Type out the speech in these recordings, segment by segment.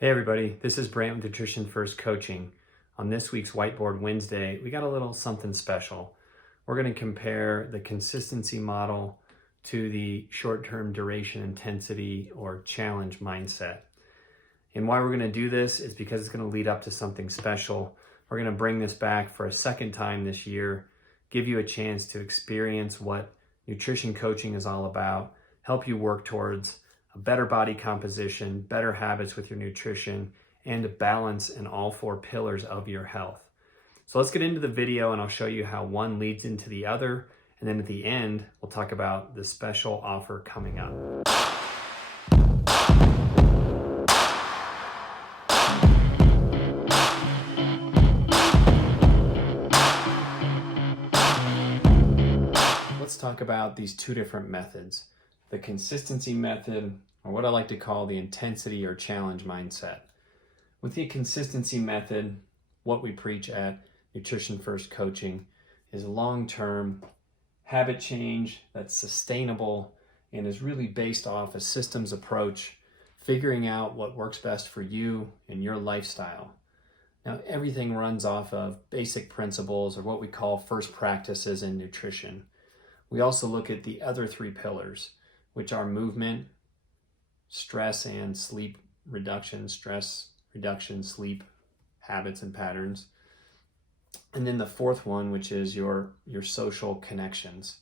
Hey everybody, this is Brant with Nutrition First Coaching. On this week's Whiteboard Wednesday, we got a little something special. We're going to compare the consistency model to the short-term duration intensity or challenge mindset. And why we're going to do this is because it's going to lead up to something special. We're going to bring this back for a second time this year, give you a chance to experience what nutrition coaching is all about, help you work towards a better body composition, better habits with your nutrition, and a balance in all four pillars of your health. So let's get into the video and I'll show you how one leads into the other. And then at the end, we'll talk about the special offer coming up. Let's talk about these two different methods. The consistency method, or what I like to call the intensity or challenge mindset. With the consistency method, what we preach at Nutrition First Coaching is long-term habit change that's sustainable and is really based off a systems approach, figuring out what works best for you and your lifestyle. Now, everything runs off of basic principles or what we call first practices in nutrition. We also look at the other three pillars, which are movement, stress and sleep reduction, sleep habits and patterns. And then the fourth one, which is your social connections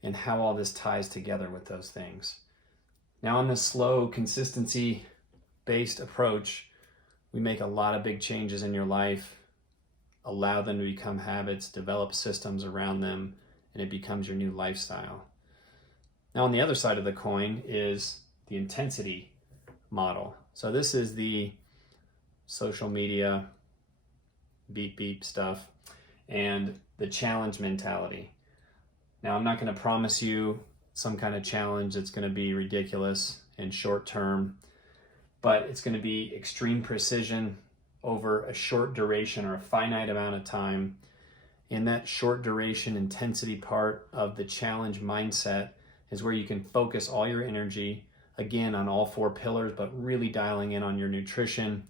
and how all this ties together with those things. Now, on this slow, consistency-based approach, we make a lot of big changes in your life, allow them to become habits, develop systems around them, and it becomes your new lifestyle. Now, on the other side of the coin is the intensity model. So this is the social media beep stuff and the challenge mentality. Now, I'm not going to promise you some kind of challenge that's going to be ridiculous and short term, but it's going to be extreme precision over a short duration or a finite amount of time. And that short duration intensity part of the challenge mindset is where you can focus all your energy, again, on all four pillars, but really dialing in on your nutrition.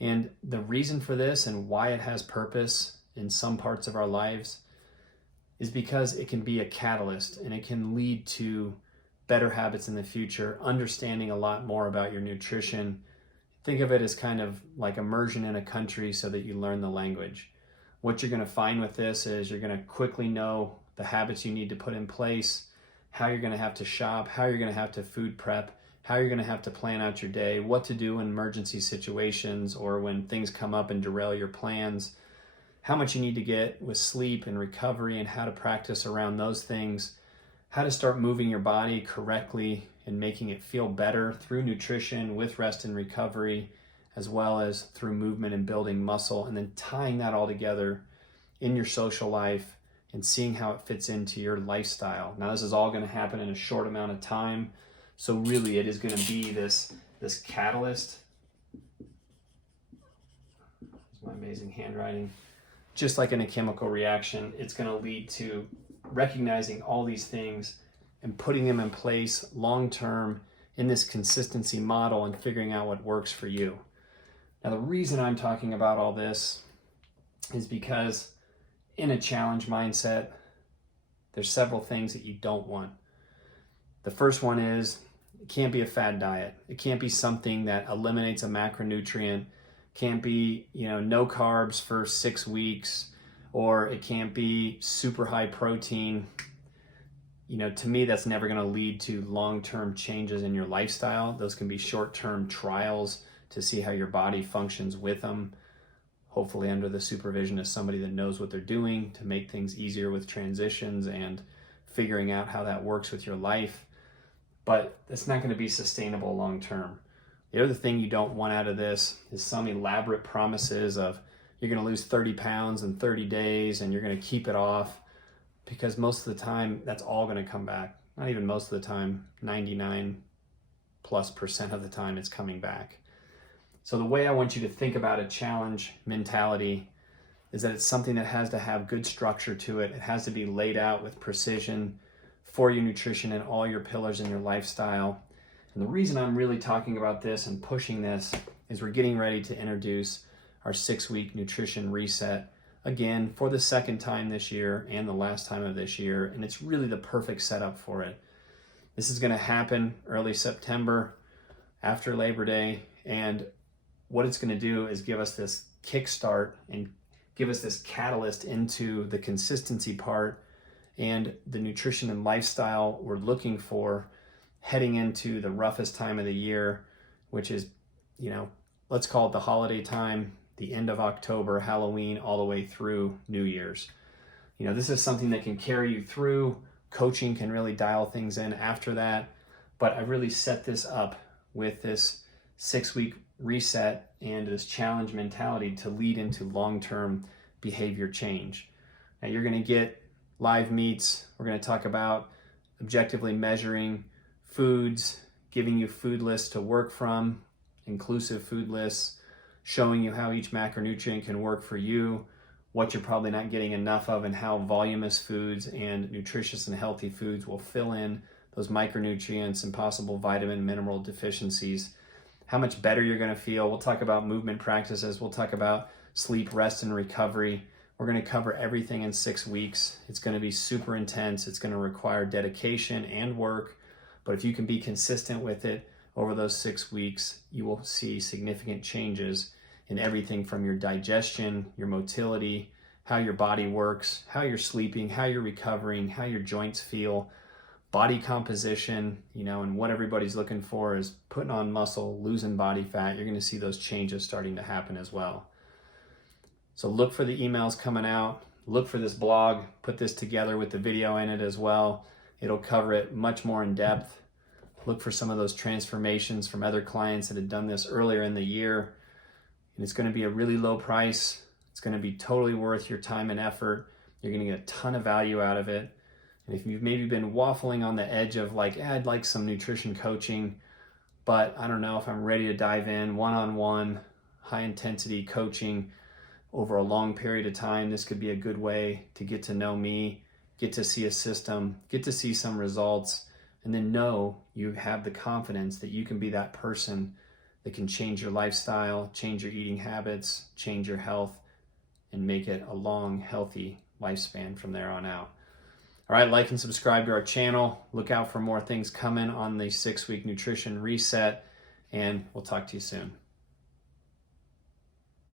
And the reason for this and why it has purpose in some parts of our lives is because it can be a catalyst and it can lead to better habits in the future, understanding a lot more about your nutrition. Think of it as kind of like immersion in a country so that you learn the language. What you're going to find with this is you're going to quickly know the habits you need to put in place, how you're going to have to shop, how you're going to have to food prep, how you're going to have to plan out your day, what to do in emergency situations or when things come up and derail your plans, how much you need to get with sleep and recovery and how to practice around those things, how to start moving your body correctly and making it feel better through nutrition with rest and recovery, as well as through movement and building muscle, and then tying that all together in your social life and seeing how it fits into your lifestyle. Now, this is all going to happen in a short amount of time. So really it is going to be this catalyst. It's my amazing handwriting. Just like in a chemical reaction, it's going to lead to recognizing all these things and putting them in place long-term in this consistency model and figuring out what works for you. Now, the reason I'm talking about all this is because in a challenge mindset, there's several things that you don't want. The first one is it can't be a fad diet. It can't be something that eliminates a macronutrient. Can't be, no carbs for 6 weeks, or it can't be super high protein. To me, that's never going to lead to long-term changes in your lifestyle. Those can be short-term trials to see how your body functions with them, hopefully under the supervision of somebody that knows what they're doing to make things easier with transitions and figuring out how that works with your life. But it's not going to be sustainable long term. The other thing you don't want out of this is some elaborate promises of you're going to lose 30 pounds in 30 days and you're going to keep it off, because most of the time that's all going to come back. Not even most of the time, 99+% of the time it's coming back. So the way I want you to think about a challenge mentality is that it's something that has to have good structure to it. It has to be laid out with precision for your nutrition and all your pillars in your lifestyle. And the reason I'm really talking about this and pushing this is we're getting ready to introduce our 6-week nutrition reset again for the second time this year and the last time of this year, and it's really the perfect setup for it. This is going to happen early September after Labor Day, and what it's going to do is give us this kickstart and give us this catalyst into the consistency part and the nutrition and lifestyle we're looking for heading into the roughest time of the year, which is, let's call it the holiday time, the end of October, Halloween, all the way through New Year's. This is something that can carry you through. Coaching can really dial things in after that, but I really set this up with this 6-week reset and this challenge mentality to lead into long-term behavior change. Now you're going to get live meets. We're going to talk about objectively measuring foods, giving you food lists to work from, inclusive food lists, showing you how each macronutrient can work for you, what you're probably not getting enough of, and how voluminous foods and nutritious and healthy foods will fill in those micronutrients and possible vitamin mineral deficiencies, how much better you're going to feel. We'll talk about movement practices. We'll talk about sleep, rest, and recovery. We're going to cover everything in 6 weeks. It's going to be super intense. It's going to require dedication and work, but if you can be consistent with it over those 6 weeks, you will see significant changes in everything from your digestion, your motility, how your body works, how you're sleeping, how you're recovering, how your joints feel, body composition, and what everybody's looking for is putting on muscle, losing body fat. You're going to see those changes starting to happen as well. So look for the emails coming out. Look for this blog. Put this together with the video in it as well. It'll cover it much more in depth. Look for some of those transformations from other clients that had done this earlier in the year. And it's going to be a really low price. It's going to be totally worth your time and effort. You're going to get a ton of value out of it. And if you've maybe been waffling on the edge of I'd like some nutrition coaching, but I don't know if I'm ready to dive in one-on-one, high intensity coaching over a long period of time, this could be a good way to get to know me, get to see a system, get to see some results, and then know you have the confidence that you can be that person that can change your lifestyle, change your eating habits, change your health, and make it a long, healthy lifespan from there on out. All right, like and subscribe to our channel. Look out for more things coming on the 6-week nutrition reset, and we'll talk to you soon.